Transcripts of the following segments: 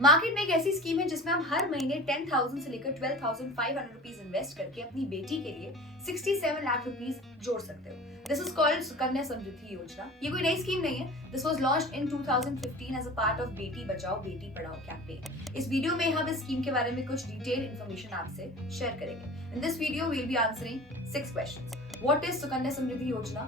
Market में एक ऐसी स्कीम है जिसमें हम हर महीने 10,000 से लेकर 12,500 रुपीज इन्वेस्ट करके अपनी बेटी के लिए 67 लाख रुपीज जोड़ सकते हो। This is called Sukanya Samriddhi Yojana. ये कोई नई स्कीम नहीं है। This was launched in 2015 as a part of Beti Bachao Beti Padhao campaign. इस वीडियो में हम इस स्कीम के बारे में कुछ डिटेल इन्फॉर्मेशन आपसे शेयर करेंगे। In this video we will be answering 6 questions. What is Sukanya Samriddhi Yojana?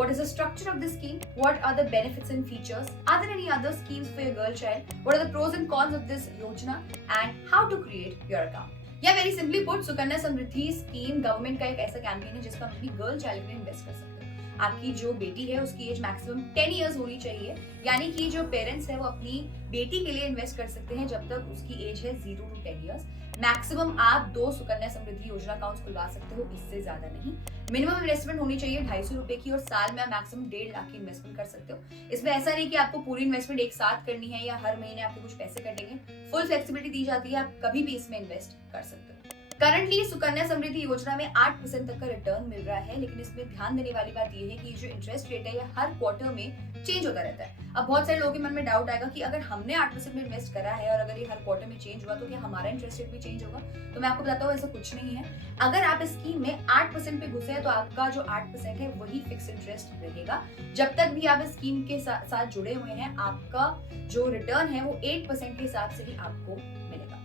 What is the structure of the scheme? What are the benefits and features? Are there any other schemes for your girl child? What are the pros and cons of this Yojana? And how to create your account? या very simply put, Sukanya Samriddhi scheme government का एक ऐसा campaign है जिसमें आप अपनी girl child के लिए इन्वेस्ट कर सकते हो। आपकी जो बेटी है उसकी एज मैक्सिमम 10 इयर्स होनी चाहिए, यानी कि जो पेरेंट्स है वो अपनी बेटी के लिए इन्वेस्ट कर सकते हैं जब तक उसकी एज है 0 to 10 इयर्स। मैक्सिमम आप 2 सुकन्या समृद्धि योजना अकाउंट्स खुलवा सकते हो, इससे ज्यादा नहीं। मिनिमम इन्वेस्टमेंट होनी चाहिए 250 रुपए की, और साल में आप मैक्सिमम 1.5 लाख की इन्वेस्टमेंट कर सकते हो। इसमें ऐसा नहीं कि आपको पूरी इन्वेस्टमेंट एक साथ करनी है या हर महीने आपके कुछ पैसे कटेंगे। फुल फ्लेक्सिबिलिटी दी जाती है, आप कभी भी इसमें इन्वेस्ट कर सकते हो। करंटली सुकन्या समृद्धि योजना में 8% तक का रिटर्न मिल रहा है, लेकिन इसमें ध्यान देने वाली बात यह है कि जो इंटरेस्ट रेट है ये हर क्वार्टर में चेंज होता रहता है। अब बहुत सारे लोगों के मन में डाउट आएगा कि अगर हमने 8% में इन्वेस्ट करा है और अगर ये हर क्वार्टर में चेंज हुआ तो क्या हमारा इंटरेस्ट रेट भी चेंज होगा? तो मैं आपको बताता हूँ, ऐसा कुछ नहीं है। अगर आप इस स्कीम में 8% पे घुसे हैं तो आपका जो 8% है वही फिक्स इंटरेस्ट रहेगा। जब तक भी आप इस स्कीम के साथ जुड़े हुए हैं, आपका जो रिटर्न है वो 8% के हिसाब से ही आपको मिलेगा।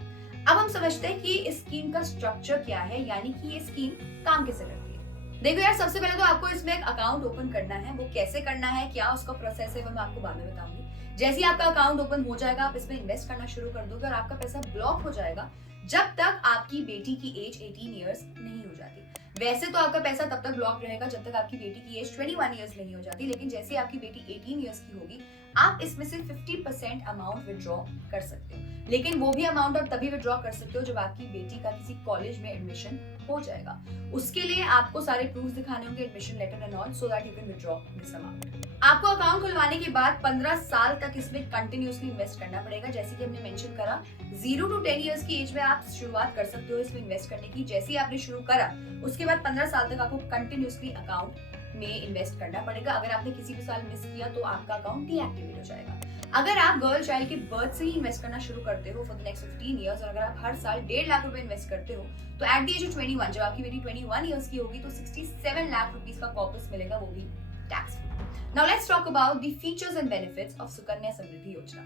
अब हम समझते हैं कि इस स्कीम का स्ट्रक्चर क्या है, यानी कि ये स्कीम काम कैसे करती है। देखो यार, सबसे पहले तो आपको इसमें एक अकाउंट ओपन करना है। वो कैसे करना है, क्या उसका प्रोसेस है, वो मैं आपको बाद में बताऊंगी। जैसे ही आपका अकाउंट ओपन हो जाएगा, आप इसमें इन्वेस्ट करना शुरू कर दोगे और आपका पैसा ब्लॉक हो जाएगा जब तक आपकी बेटी की एज 18 इयर्स नहीं हो जाती। वैसे तो आपका पैसा तब तक ब्लॉक रहेगा जब तक आपकी बेटी की एज 21 इयर्स नहीं हो जाती, लेकिन जैसे आपकी बेटी 18 इयर्स की होगी, आप इसमें से 50% अमाउंट विड्रॉ कर सकते हो। लेकिन वो भी अमाउंट आप तभी विड्रॉ कर सकते हो जब आपकी बेटी का किसी कॉलेज में एडमिशन हो जाएगा। उसके लिए आपको सारे प्रूफ दिखाने होंगे, admission letter and all, so that you can withdraw this amount. आपको अकाउंट खुलवाने के बाद 15 साल तक इसमें कंटिन्यूअसली इन्वेस्ट करना पड़ेगा। जैसे कि हमने मेंशन करा, 0 to 10 इयर्स की एज में आप शुरुआत कर सकते हो इसमें इन्वेस्ट करने की। जैसे ही आपने शुरू करा, उसके बाद 15 साल तक आपको कंटिन्यूअसली अकाउंट में इन्वेस्ट करना पड़ेगा। अगर आपने किसी भी साल मिस किया तो आपका अकाउंट डीएक्टिवेट हो जाएगा। अगर आप गर्ल चाइल्ड के बर्थ से ही इन्वेस्ट करना शुरू करते हो फॉर द नेक्स्ट 15 इयर्स, और अगर आप हर साल 1.5 लाख रुपए इन्वेस्ट करते हो, तो एट द एज ऑफ 21, जब आपकी बेटी 21 इयर्स की होगी, तो 67 लाख रुपीस का कॉर्पस मिलेगा, वो भी tax free. Now let's talk about the features and benefits of Sukanya Samriddhi Yojana.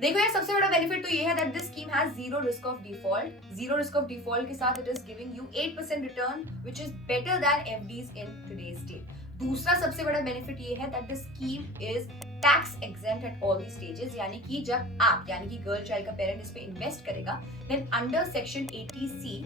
देखो यार, सबसे बड़ा बेनिफिट तो ये है that this scheme has zero risk of default. Zero risk of default के साथ it is giving you 8% return, which is better than FDs in today's date. दूसरा सबसे बड़ा बेनिफिट ये है that the scheme is tax exempt at all the stages, यानी कि जब आप, यानी कि गर्ल चाइल्ड का पेरेंट इस पे इन्वेस्ट करेगा, then under section 80C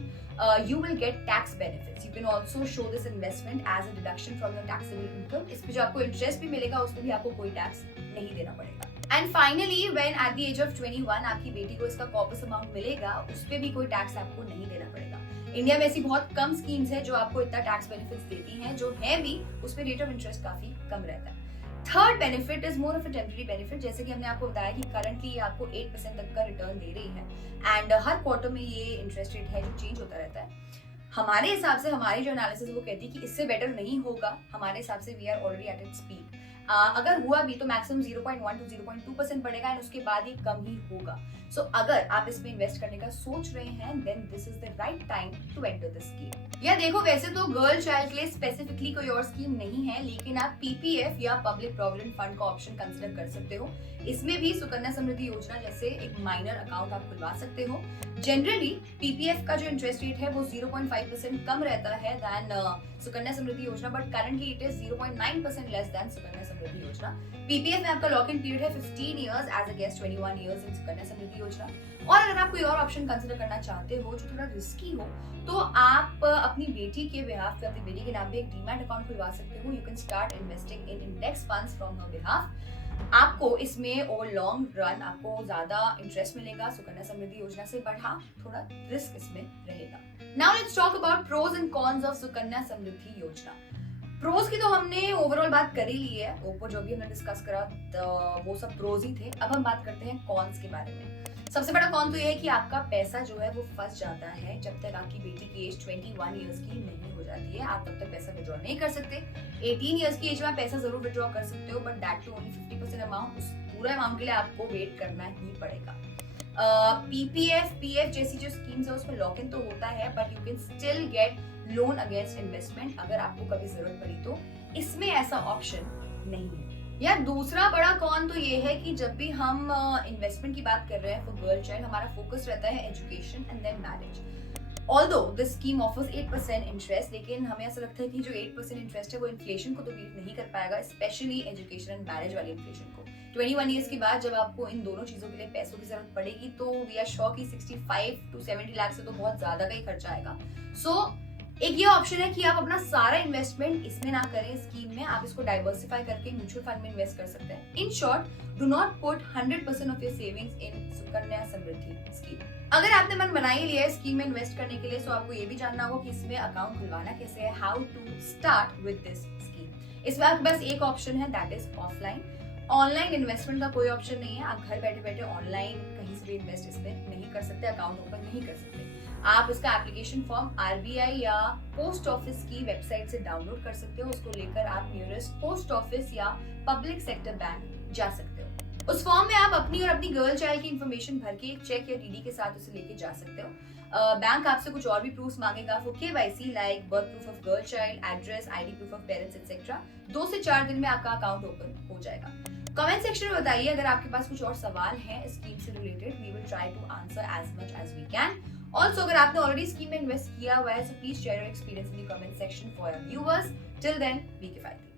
you will get tax benefits. You can also show this investment as a deduction from your taxable income. इस पे जो आपको इंटरेस्ट भी मिलेगा उसमें भी आपको कोई टैक्स नहीं देना पड़ेगा। And finally, when at the age of 21 आपकी बेटी को इसका कॉर्पस अमाउंट मिलेगा, उस पे भी कोई टैक्स आपको नहीं देना पड़ेगा। इंडिया में ऐसी बहुत कम स्कीम्स है जो आपको इतना टैक्स बेनिफिट्स देती हैं, जो है भी उस पे रेट ऑफ इंटरेस्ट काफी कम रहता है। Third benefit is more of a temporary benefit. जैसे कि हमने आपको बताया कि करंटली आपको 8% तक का रिटर्न दे रही है, एंड हर क्वार्टर में ये इंटरेस्ट रेट है जो चेंज होता रहता है। हमारे हिसाब से, हमारी जो एनालिसिस वो कहती है कि इससे बेटर नहीं होगा। हमारे हिसाब से we are already at its peak. अगर हुआ भी तो मैक्सिमम 0.1 to 0.2% बढ़ेगा, एंड उसके बाद ये कम ही होगा। सो अगर आप इसमें इन्वेस्ट करने का सोच रहे हैं, then this is the right time to enter this scheme. या देखो, वैसे तो गर्ल चाइल्ड के लिए स्पेसिफिकली कोई और स्कीम नहीं है, लेकिन आप पीपीएफ या पब्लिक प्रोविडेंट फंड का ऑप्शन कंसिडर कर सकते हो। इसमें भी सुकन्या समृद्धि योजना जैसे एक माइनर अकाउंट आप खुलवा सकते हो। जनरली पीपीएफ का जो इंटरेस्ट रेट है वो 0.5% कम रहता है then Sukanya Samriddhi Yojana, but currently it is 0.9% less than Sukanya Samriddhi Yojana. PPF में आपका लॉक इन पीरियड है 15 years as against 21 years in Sukanya Samriddhi Yojana. और अगर आप कोई और ऑप्शन कंसिडर करना चाहते हो जो थोड़ा रिस्की हो, तो आप अपनी बेटी के बिहाफ पे, अपनी बेटी के नाम पे एक डीमैट अकाउंट खुलवा सकते हो। You can start investing in index funds from her behalf. आपको इसमें ओवर लॉन्ग रन आपको ज्यादा इंटरेस्ट मिलेगा सुकन्या समृद्धि योजना से, बट हाँ, थोड़ा रिस्क इसमें रहेगा। Now let's talk about pros and cons of Sukanya Samriddhi Yojana. Pros की तो हमने ओवरऑल बात कर ही ली है, ऊपर जो भी हमने डिस्कस करा वो सब प्रोज ही थे। अब हम बात करते हैं कॉन्स के बारे में। सबसे बड़ा कॉन तो ये है कि आपका पैसा जो है वो फंस जाता है जब तक आपकी बेटी की एज 21 इयर्स की नहीं हो जाती है। आप तब तक पैसा विड्रॉ नहीं कर सकते। 18 इयर्स की एज में आप पैसा जरूर विड्रॉ कर सकते हो, but that too only 50% amount. उस पूरा अमाउंट के लिए आपको वेट करना ही पड़ेगा। पीपीएफ पीएफ जैसी जो स्कीम्स है उसमें लॉक इन तो होता है, but you can still get loan against investment अगर आपको कभी जरूरत पड़ी तो। इसमें ऐसा ऑप्शन नहीं है। या दूसरा बड़ा कॉन तो ये है कि जब भी हम इन्वेस्टमेंट की बात कर रहे हैं फॉर गर्ल चाइल्ड, हमारा फोकस रहता है education and then marriage. Although this scheme offers 8% interest, लेकिन हमें ऐसा लगता है कि जो 8% इंटरेस्ट है वो इन्फ्लेशन को तो बीट नहीं कर पाएगा, स्पेशली एजुकेशन एंड मैरिज वाले इन्फ्लेशन को। 21 ईयर्स के बाद जब आपको इन दोनों चीजों के लिए पैसों की जरूरत पड़ेगी तो वी आर श्योर कि 65 to 70 लाख से तो बहुत ज्यादा का ही खर्चा आएगा। सो एक ये ऑप्शन है कि आप अपना सारा इन्वेस्टमेंट इसमें ना करें स्कीम में, आप इसको डाइवर्सिफाई करके म्यूचुअल फंड में इन्वेस्ट कर सकते हैं। In short, do not put 100% of your savings in Sukanya Samriddhi scheme. अगर आपने मन बना ही लिया है स्कीम में इन्वेस्ट करने के लिए, तो आपको ये भी जानना होगा कि इसमें अकाउंट खुलवाना कैसे है, how to start with this scheme. इसमें आपके पास एक ऑप्शन है, that is offline. Online investment का कोई ऑप्शन नहीं है, आप घर बैठे बैठे ऑनलाइन कहीं से भी इन्वेस्ट इसमें नहीं कर सकते, अकाउंट ओपन नहीं कर सकते। आप इसका एप्लीकेशन फॉर्म आरबीआई या पोस्ट ऑफिस की वेबसाइट से डाउनलोड कर सकते हो, उसको लेकर आप नियरेस्ट पोस्ट ऑफिस या पब्लिक सेक्टर बैंक जा सकते हो। उस फॉर्म में आप अपनी और अपनी गर्ल चाइल्ड की इंफॉर्मेशन भर के एक चेक या डीडी के साथ उसे लेके जा सकते हो। बैंक आपसे कुछ और भी प्रूफ्स मांगेगा for KYC, like birth proof of girl child, address, ID proof of parents etcetera. 2 से 4 दिन में आपका अकाउंट ओपन हो जाएगा। कमेंट सेक्शन में बताइए अगर आपके पास कुछ और सवाल है स्कीम से related, we will try to answer as much as we can. Also अगर आपने ऑलरेडी स्कीम में इन्वेस्ट किया हुआ है, so please share your experience in the comment section for your viewers. Till then, be careful.